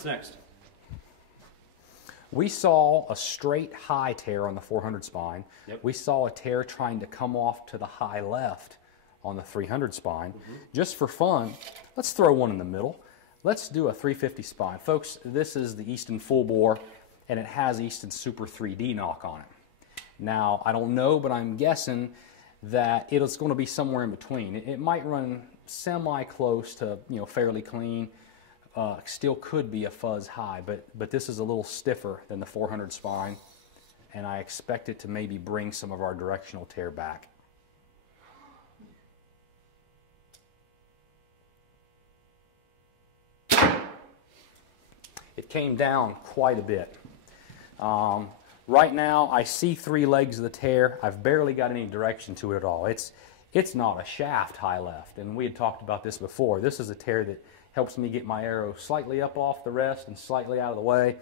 What's next? We saw a straight high tear on the 400 spine. Yep. We saw a tear trying to come off to the high left on the 300 spine. Just for fun, let's throw one in the middle. Let's do a 350 spine. Folks, this is the Easton full bore, and it has Easton Super 3D knock on it. Now, I don't know, but I'm guessing that it's going to be somewhere in between. It might run semi-close to, fairly clean. Still could be a fuzz high, but this is a little stiffer than the 400 spine, and I expect it to maybe bring some of our directional tear back. It came down quite a bit. Right now, I see 3 legs of the tear. I've barely got any direction to it at all. It's not a shaft high left, and we had talked about this before. This is a tear that helps me get my arrow slightly up off the rest and slightly out of the way.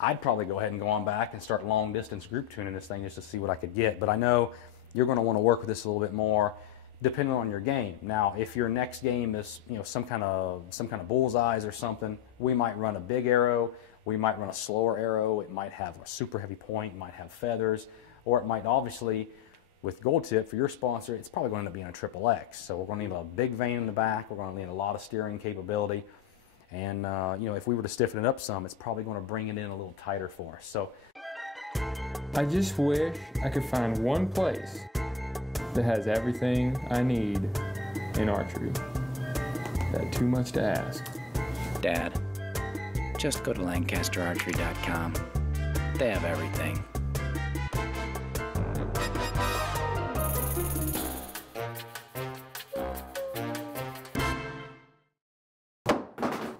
I'd probably go ahead and go on back and start long distance group tuning this thing just to see what I could get. But I know you're going to want to work with this a little bit more depending on your game. Now, if your next game is some kind of bullseyes or something, we might run a big arrow. We might run a slower arrow. It might have a super heavy point, it might have feathers, or it might obviously, with Gold Tip, for your sponsor, it's probably going to be on a triple X. So we're going to need a big vane in the back. We're going to need a lot of steering capability. And, if we were to stiffen it up some, it's probably going to bring it in a little tighter for us. So I just wish I could find one place that has everything I need in archery. That too much to ask. Dad, just go to LancasterArchery.com. They have everything.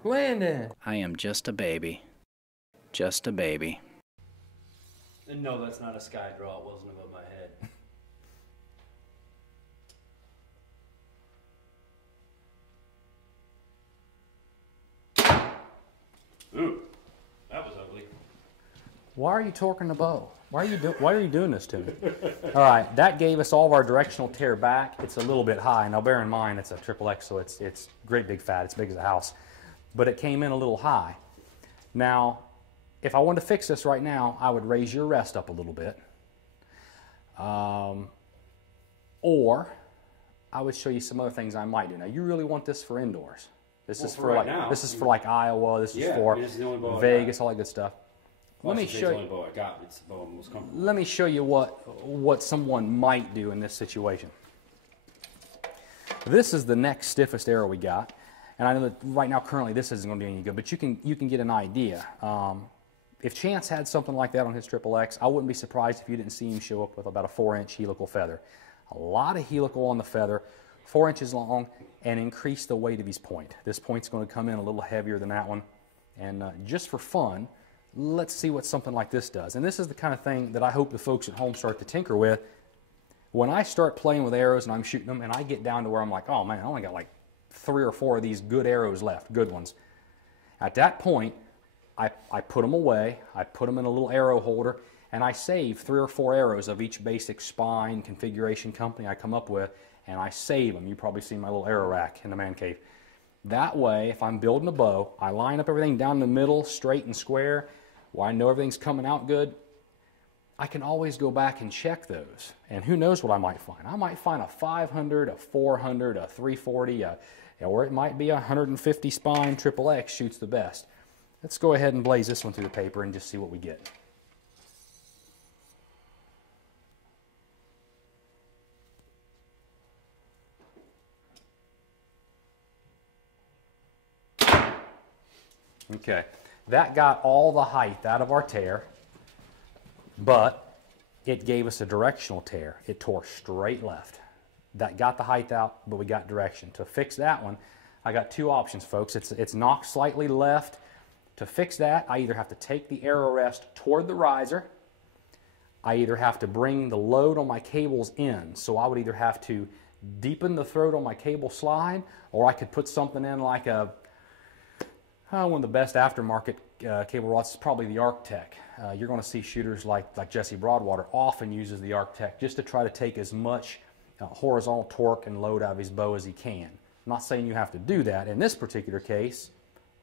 Landon! I am just a baby. Just a baby. And no, that's not a sky draw. It wasn't above my head. Ooh, that was ugly. why are you torquing the bow? Why are you doing this to me? All right, that gave us all of our directional tear back. It's a little bit high. Now bear in mind it's a triple X, so it's great big fat. It's big as a house. But it came in a little high. Now, if I wanted to fix this right now, I would raise your rest up a little bit. Or I would show you some other things I might do. Now, you really want this for indoors. This is for like Iowa. This is for Vegas, all that good stuff. Let me show you. Let me show you what someone might do in this situation. This is the next stiffest arrow we got, and I know that right now currently this isn't going to do any good, but you can get an idea. If Chance had something like that on his Triple X, I wouldn't be surprised if you didn't see him show up with about a 4-inch helical feather. A lot of helical on the feather, 4 inches long, and increase the weight of his point. This point's going to come in a little heavier than that one. And just for fun, let's see what something like this does. And this is the kind of thing that I hope the folks at home start to tinker with. When I start playing with arrows and I'm shooting them and I get down to where I'm like, oh man, I only got like 3 or 4 of these good arrows left, good ones. At that point, I put them away, I put them in a little arrow holder, and I save 3 or 4 arrows of each basic spine configuration company I come up with, and I save them. You probably see my little arrow rack in the man cave. That way, if I'm building a bow, I line up everything down the middle, straight and square, where I know everything's coming out good. I can always go back and check those, and who knows what I might find. I might find a 500, a 400, a 340, or it might be a 150 spine Triple X shoots the best. Let's go ahead and blaze this one through the paper and just see what we get. Okay, that got all the height out of our tear, but it gave us a directional tear. It tore straight left. That got the height out, but we got direction. To fix that one, I got 2 options, folks. It's knocked slightly left. To fix that, I either have to take the arrow rest toward the riser, I either have to bring the load on my cables in, so I would either have to deepen the throat on my cable slide, or I could put something in like one of the best aftermarket cable rods is probably the Arctech. You're going to see shooters like Jesse Broadwater often uses the Arctech just to try to take as much horizontal torque and load out of his bow as he can. I'm not saying you have to do that. In this particular case,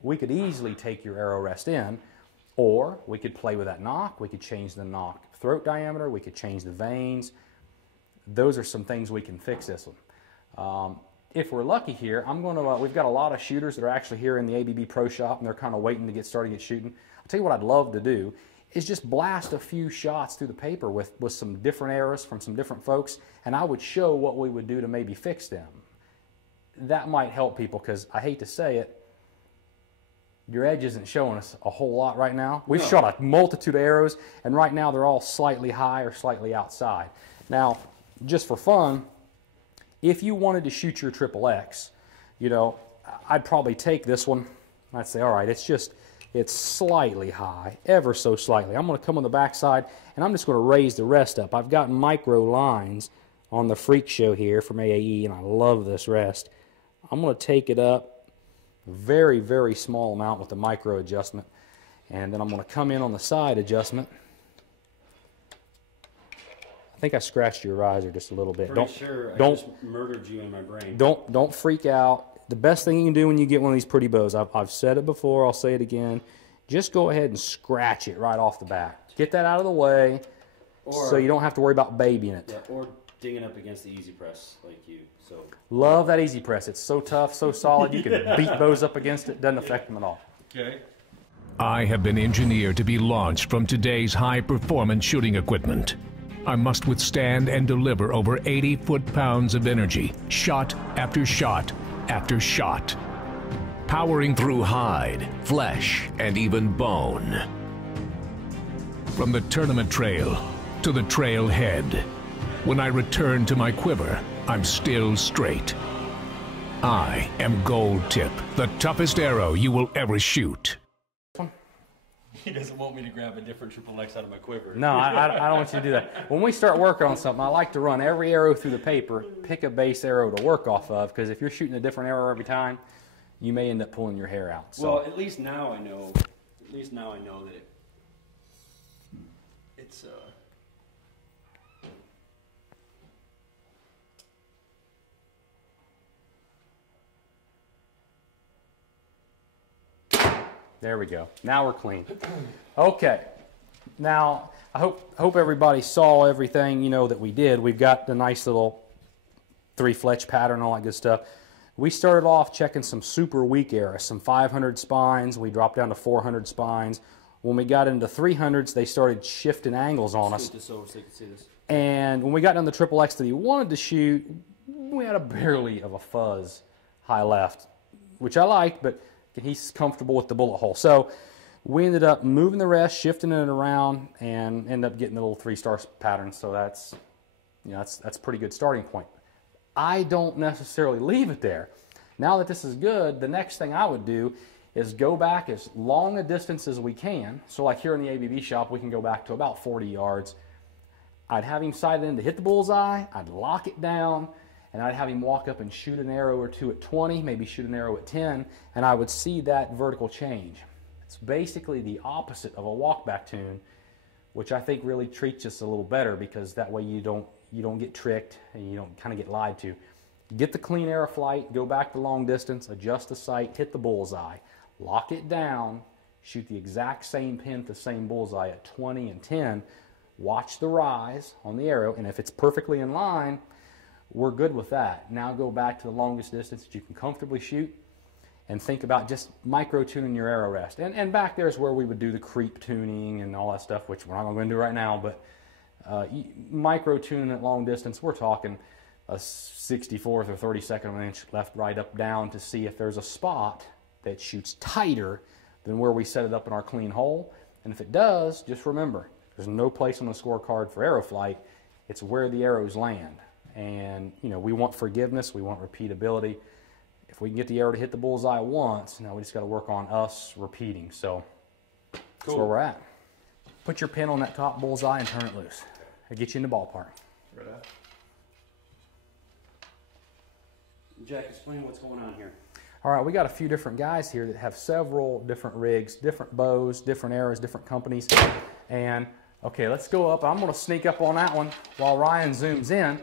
we could easily take your arrow rest in, or we could play with that nock. We could change the nock throat diameter. We could change the vanes. Those are some things we can fix this one. If we're lucky here, we've got a lot of shooters that are actually here in the ABB Pro Shop, and they're kind of waiting to get started, get shooting. I'll tell you what I'd love to do is just blast a few shots through the paper with some different arrows from some different folks, and I would show what we would do to maybe fix them. That might help people, because I hate to say it, your edge isn't showing us a whole lot right now. We've shot a multitude of arrows, and right now they're all slightly high or slightly outside. Now, just for fun, if you wanted to shoot your XXX, you know, I'd probably take this one. I'd say, all right, it's slightly high, ever so slightly. I'm going to come on the backside, and I'm just going to raise the rest up. I've got micro lines on the Freak Show here from AAE, and I love this rest. I'm going to take it up a very, very small amount with the micro adjustment, and then I'm going to come in on the side adjustment. I think I scratched your riser just a little bit. Pretty sure I just murdered you in my brain. Don't freak out. The best thing you can do when you get one of these pretty bows, I've said it before, I'll say it again, just go ahead and scratch it right off the bat. Get that out of the way, so you don't have to worry about babying it. Yeah, or digging up against the Easy Press like you. So love that Easy Press. It's so tough, so solid, you can beat bows up against it. Doesn't affect them at all. Okay. I have been engineered to be launched from today's high-performance shooting equipment. I must withstand and deliver over 80 foot-pounds of energy, shot after shot after shot, powering through hide, flesh, and even bone. From the tournament trail to the trail head, when I return to my quiver, I'm still straight. I am Gold Tip, the toughest arrow you will ever shoot. He doesn't want me to grab a different XXX out of my quiver. No, I don't want you to do that. When we start working on something, I like to run every arrow through the paper, pick a base arrow to work off of, because if you're shooting a different arrow every time, you may end up pulling your hair out. So. Well, at least now I know. At least now I know that it's There we go. Now we're clean. Okay. Now, I hope everybody saw everything, you know, that we did. We've got the nice little 3 fletch pattern, all that good stuff. We started off checking some super weak arrows, some 500 spines. We dropped down to 400 spines. When we got into 300s, they started shifting angles on us. this over so you can see this. And when we got down the XXX that he wanted to shoot, we had a barely of a fuzz high left, which I liked, but he's comfortable with the bullet hole. So we ended up moving the rest, shifting it around, and ended up getting the little 3-star pattern. So that's, you know, that's a pretty good starting point. I don't necessarily leave it there. Now that this is good, the next thing I would do is go back as long a distance as we can. So like here in the ABB shop, we can go back to about 40 yards. I'd have him sighted in to hit the bullseye, I'd lock it down, and I'd have him walk up and shoot an arrow or two at 20, maybe shoot an arrow at 10, and I would see that vertical change. It's basically the opposite of a walkback tune, which I think really treats us a little better, because that way you don't get tricked and you don't kind of get lied to. Get the clean arrow flight, go back to long distance, adjust the sight, hit the bullseye, lock it down, shoot the exact same pin to the same bullseye at 20 and 10, watch the rise on the arrow, and if it's perfectly in line, we're good with that. Now go back to the longest distance that you can comfortably shoot and think about just micro-tuning your arrow rest. And back there is where we would do the creep tuning and all that stuff, which we're not going to do right now, but micro-tuning at long distance, we're talking a 64th or 32nd of an inch left, right, up, down to see if there's a spot that shoots tighter than where we set it up in our clean hole. And if it does, just remember, there's no place on the scorecard for arrow flight. It's where the arrows land. And, you know, we want forgiveness, we want repeatability. If we can get the arrow to hit the bullseye once, now we just got to work on us repeating. So that's where we're at. Put your pin on that top bullseye and turn it loose. It'll get you in the ballpark. Right up. Jack, explain what's going on here. All right, we got a few different guys here that have several different rigs, different bows, different arrows, different companies. And, okay, let's go up. I'm going to sneak up on that one while Ryan zooms in.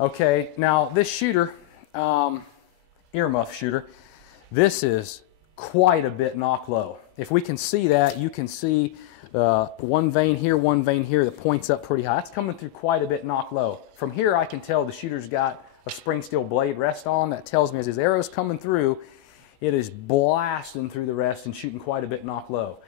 Okay, now this shooter, earmuff shooter, this is quite a bit knock low. If we can see that, you can see one vein here that points up pretty high. That's coming through quite a bit knock low. From here I can tell the shooter's got a spring steel blade rest on. That tells me as his arrow's coming through, it is blasting through the rest and shooting quite a bit knock low.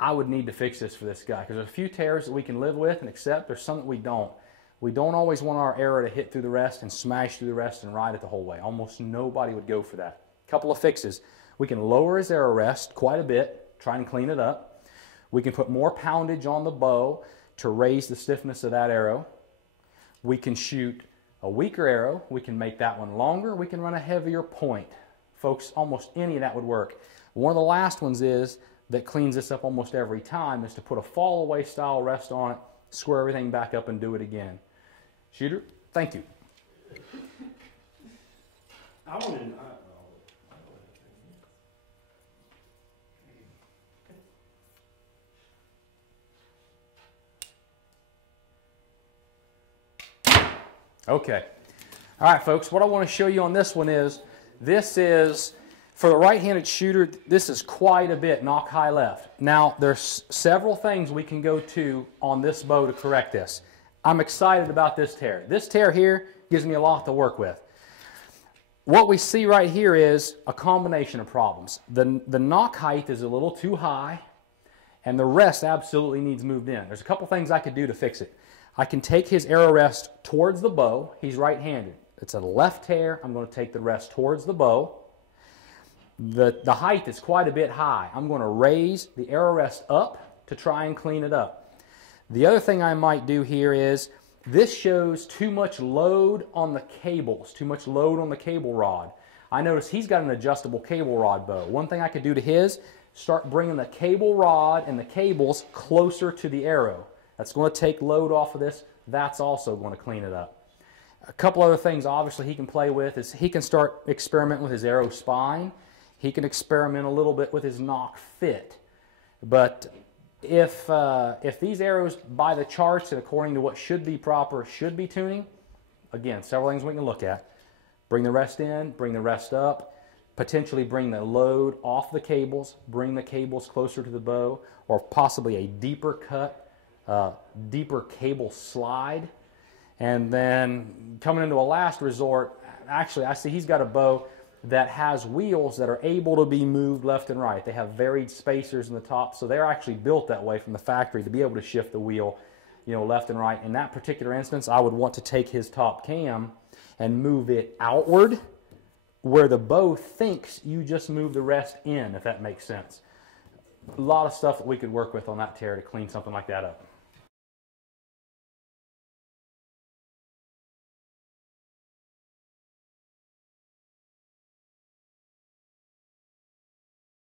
I would need to fix this for this guy because there's a few tears that we can live with and accept. There's some that we don't. We don't always want our arrow to hit through the rest and smash through the rest and ride it the whole way. Almost nobody would go for that. A couple of fixes. We can lower his arrow rest quite a bit, try and clean it up. We can put more poundage on the bow to raise the stiffness of that arrow. We can shoot a weaker arrow. We can make that one longer. We can run a heavier point. Folks, almost any of that would work. One of the last ones is, that cleans this up almost every time, is to put a fall away style rest on it, square everything back up and do it again. Shooter, thank you. I want to. Okay. All right, folks, what I want to show you on this one is, this is, for the right-handed shooter, this is quite a bit knock high left. Now, there's several things we can go to on this bow to correct this. I'm excited about this tear. This tear here gives me a lot to work with. What we see right here is a combination of problems. The knock height is a little too high, and the rest absolutely needs moved in. There's a couple things I could do to fix it. I can take his arrow rest towards the bow. He's right-handed. It's a left tear. I'm going to take the rest towards the bow. The height is quite a bit high. I'm going to raise the arrow rest up to try and clean it up. The other thing I might do here is, this shows too much load on the cables, too much load on the cable rod. I notice he's got an adjustable cable rod bow. One thing I could do to his, start bringing the cable rod and the cables closer to the arrow. That's going to take load off of this. That's also going to clean it up. A couple other things obviously he can play with is he can start experimenting with his arrow spine. He can experiment a little bit with his knock fit. But if these arrows by the charts and according to what should be proper, should be tuning, again, several things we can look at. Bring the rest in, bring the rest up, potentially bring the load off the cables, bring the cables closer to the bow, or possibly a deeper cut, deeper cable slide. And then coming into a last resort, actually I see he's got a bow that has wheels that are able to be moved left and right. They have varied spacers in the top, so they're actually built that way from the factory to be able to shift the wheel, you know, left and right. In that particular instance, I would want to take his top cam and move it outward where the bow thinks you just move the rest in, if that makes sense. A lot of stuff that we could work with on that tear to clean something like that up.